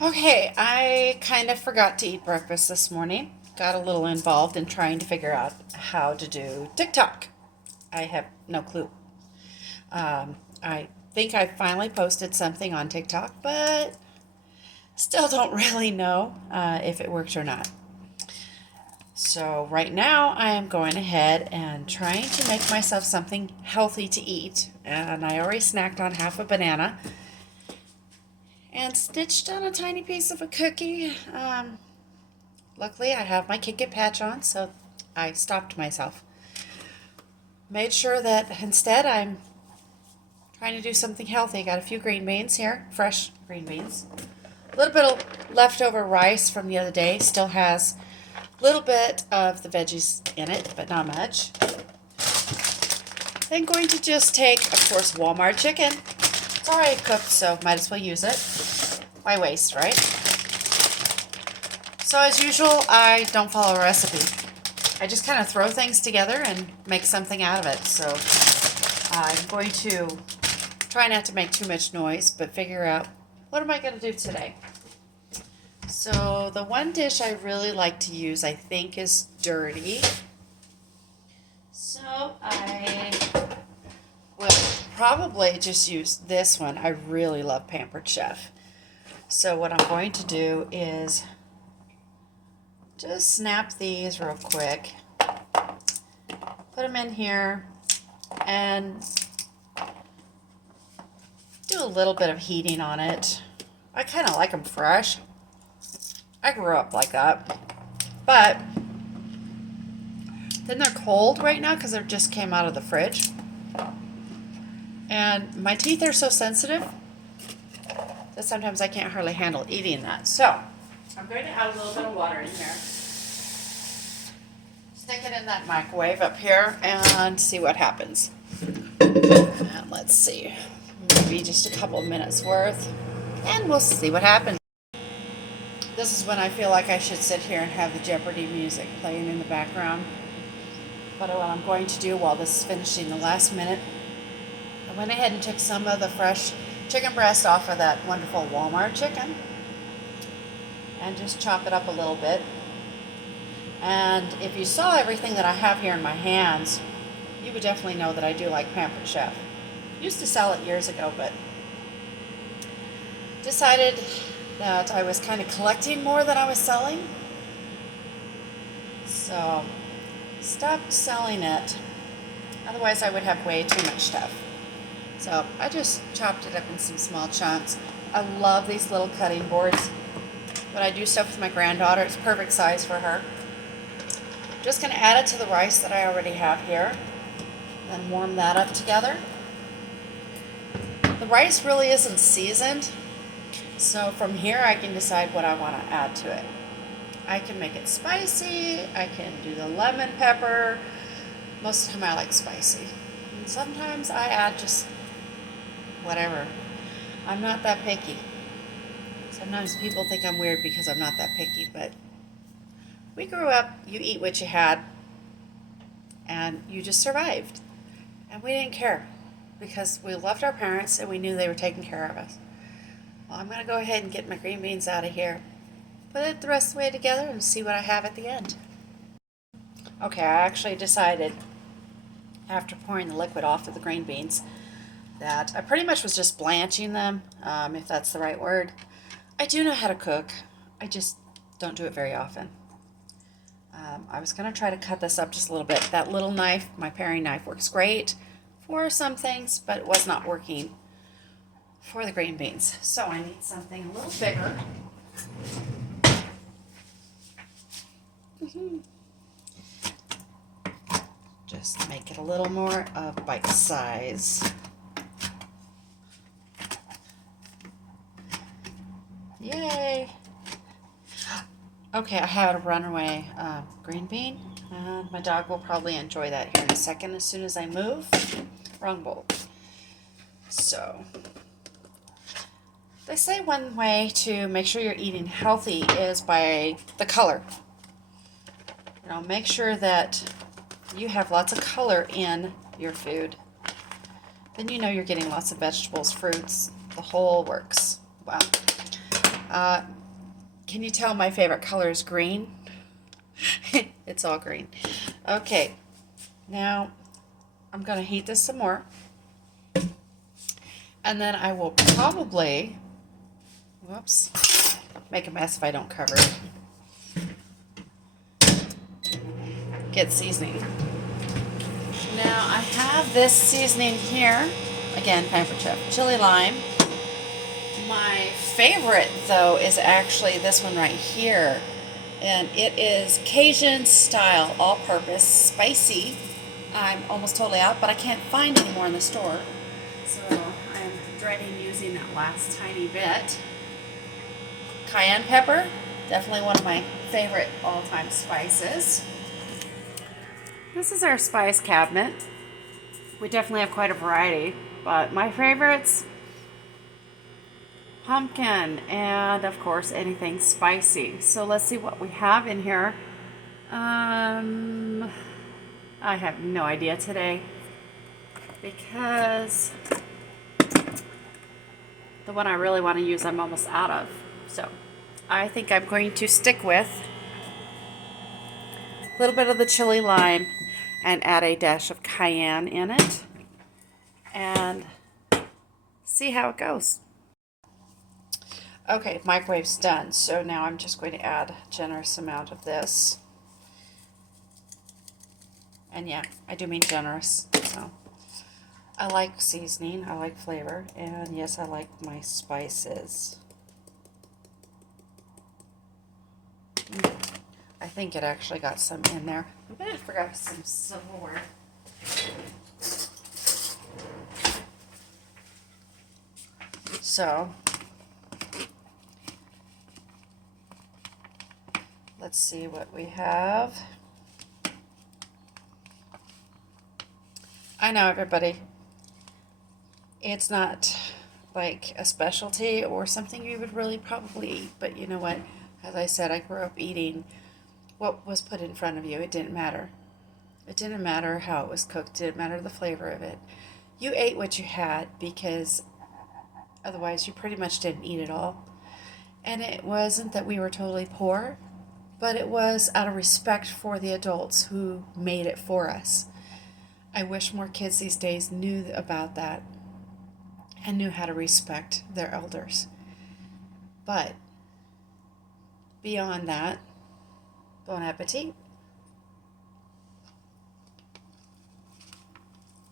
Okay, I kind of forgot to eat breakfast this morning. Got a little involved in trying to figure out how to do TikTok. I have no clue. I think I finally posted something on TikTok, but still don't really know if it works or not. So, right now, I am going ahead and trying to make myself something healthy to eat. And I already snacked on half a banana and stitched on a tiny piece of a cookie. Luckily, I have my Kit Kat patch on, so I stopped myself. Made sure that instead I'm trying to do something healthy. Got a few green beans here, fresh green beans. A little bit of leftover rice from the other day. Still has a little bit of the veggies in it, but not much. Then going to just take, of course, Walmart chicken. It's already cooked, so might as well use it. Why waste, right? So as usual, I don't follow a recipe. I just kind of throw things together and make something out of it. So I'm going to try not to make too much noise, but figure out what am I going to do today. So the one dish I really like to use, I think, is dirty. So I will probably just use this one. I really love Pampered Chef. So what I'm going to do is just snap these real quick, put them in here, and do a little bit of heating on it. I kind of like them fresh. I grew up like that. But then they're cold right now because they just came out of the fridge. And my teeth are so sensitive that sometimes I can't hardly handle eating that. So I'm going to add a little bit of water in here. Stick it in that microwave up here and see what happens. And let's see, maybe just a couple minutes worth, and we'll see what happens. This is when I feel like I should sit here and have the Jeopardy music playing in the background. But what I'm going to do while this is finishing the last minute, I went ahead and took some of the fresh chicken breast off of that wonderful Walmart chicken and just chop it up a little bit. And if you saw everything that I have here in my hands, you would definitely know that I do like Pampered Chef. Used to sell it years ago, but decided that I was kind of collecting more than I was selling. So stopped selling it. Otherwise I would have way too much stuff. So I just chopped it up in some small chunks. I love these little cutting boards. When I do stuff with my granddaughter, it's perfect size for her. Just going to add it to the rice that I already have here. Then warm that up together. The rice really isn't seasoned, so from here I can decide what I want to add to it. I can make it spicy, I can do the lemon pepper. Most of the time I like spicy. And sometimes I add just whatever. I'm not that picky. Sometimes people think I'm weird because I'm not that picky, but we grew up, you eat what you had, and you just survived. And we didn't care because we loved our parents and we knew they were taking care of us. Well, I'm going to go ahead and get my green beans out of here, put it the rest of the way together, and see what I have at the end. Okay, I actually decided, after pouring the liquid off of the green beans, that I pretty much was just blanching them, if that's the right word. I do know how to cook, I just don't do it very often. I was going to try to cut this up just a little bit. That little knife, my paring knife, works great for some things, but it was not working for the green beans. So I need something a little bigger. Just make it a little more of bite size. Yay! Okay, I have a runaway green bean. My dog will probably enjoy that here in a second as soon as I move. Wrong bowl. So, they say one way to make sure you're eating healthy is by the color. You know, make sure that you have lots of color in your food. Then you know you're getting lots of vegetables, fruits, the whole works. Well, Uh, can you tell my favorite color is green? It's all green. Okay, now I'm going to heat this some more. And then I will probably, whoops, make a mess if I don't cover it. Get seasoning. Now I have this seasoning here. Again, Pampered Chef chili lime. My favorite though is actually this one right here. And it is Cajun style all-purpose spicy. I'm almost totally out, but I can't find any more in the store. So I'm dreading using that last tiny bit. Cayenne pepper, definitely one of my favorite all-time spices. This is our spice cabinet. We definitely have quite a variety, but my favorites, pumpkin, and of course anything spicy. So let's see what we have in here. I have no idea today because the one I really want to use I'm almost out of. So I think I'm going to stick with a little bit of the chili lime and add a dash of cayenne in it and see how it goes. Okay, microwave's done, so now I'm just going to add a generous amount of this. And yeah, I do mean generous. So I like seasoning, I like flavor, and yes, I like my spices. I think it actually got some in there. I forgot some silverware. So let's see what we have. I know, everybody, it's not like a specialty or something you would really probably eat, but you know what? As I said, I grew up eating what was put in front of you. It didn't matter. It didn't matter how it was cooked. It didn't matter the flavor of it. You ate what you had because otherwise you pretty much didn't eat it all. And it wasn't that we were totally poor, but it was out of respect for the adults who made it for us. I wish more kids these days knew about that and knew how to respect their elders. But beyond that, bon appetit.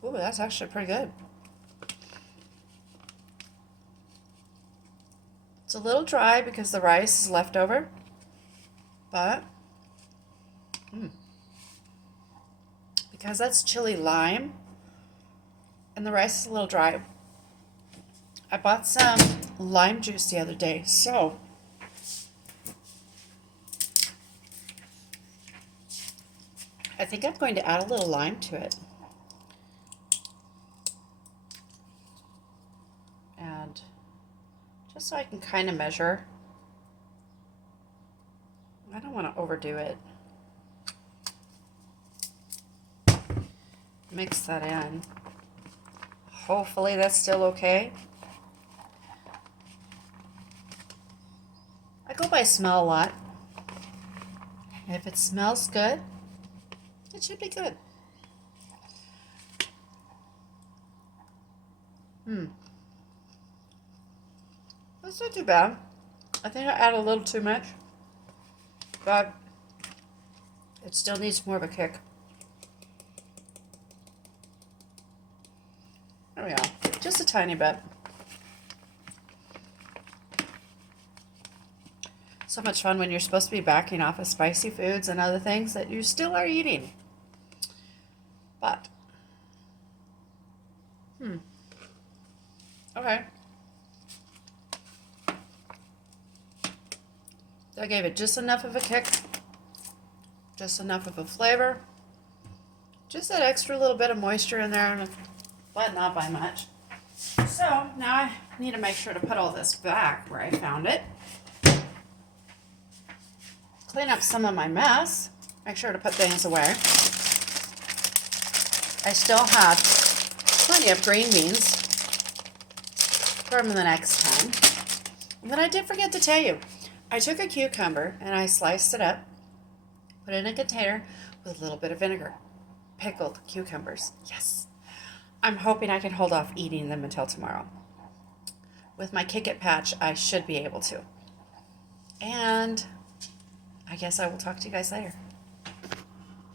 Ooh, that's actually pretty good. It's a little dry because the rice is left over, but because that's chili lime and the rice is a little dry. I bought some lime juice the other day, so I think I'm going to add a little lime to it. And just so I can kind of measure. I don't want to overdo it. Mix that in. Hopefully that's still okay. I go by smell a lot. If it smells good, it should be good. That's not too bad. I think I added a little too much, but it still needs more of a kick. There we go. Just a tiny bit. So much fun when you're supposed to be backing off of spicy foods and other things that you still are eating. But, okay. That gave it just enough of a kick, just enough of a flavor, just that extra little bit of moisture in there, but not by much. So now I need to make sure to put all this back where I found it. Clean up some of my mess. Make sure to put things away. I still have plenty of green beans for the next time. And then I did forget to tell you, I took a cucumber and I sliced it up, put it in a container with a little bit of vinegar. Pickled cucumbers. Yes. I'm hoping I can hold off eating them until tomorrow. With my Kick It patch, I should be able to. And I guess I will talk to you guys later.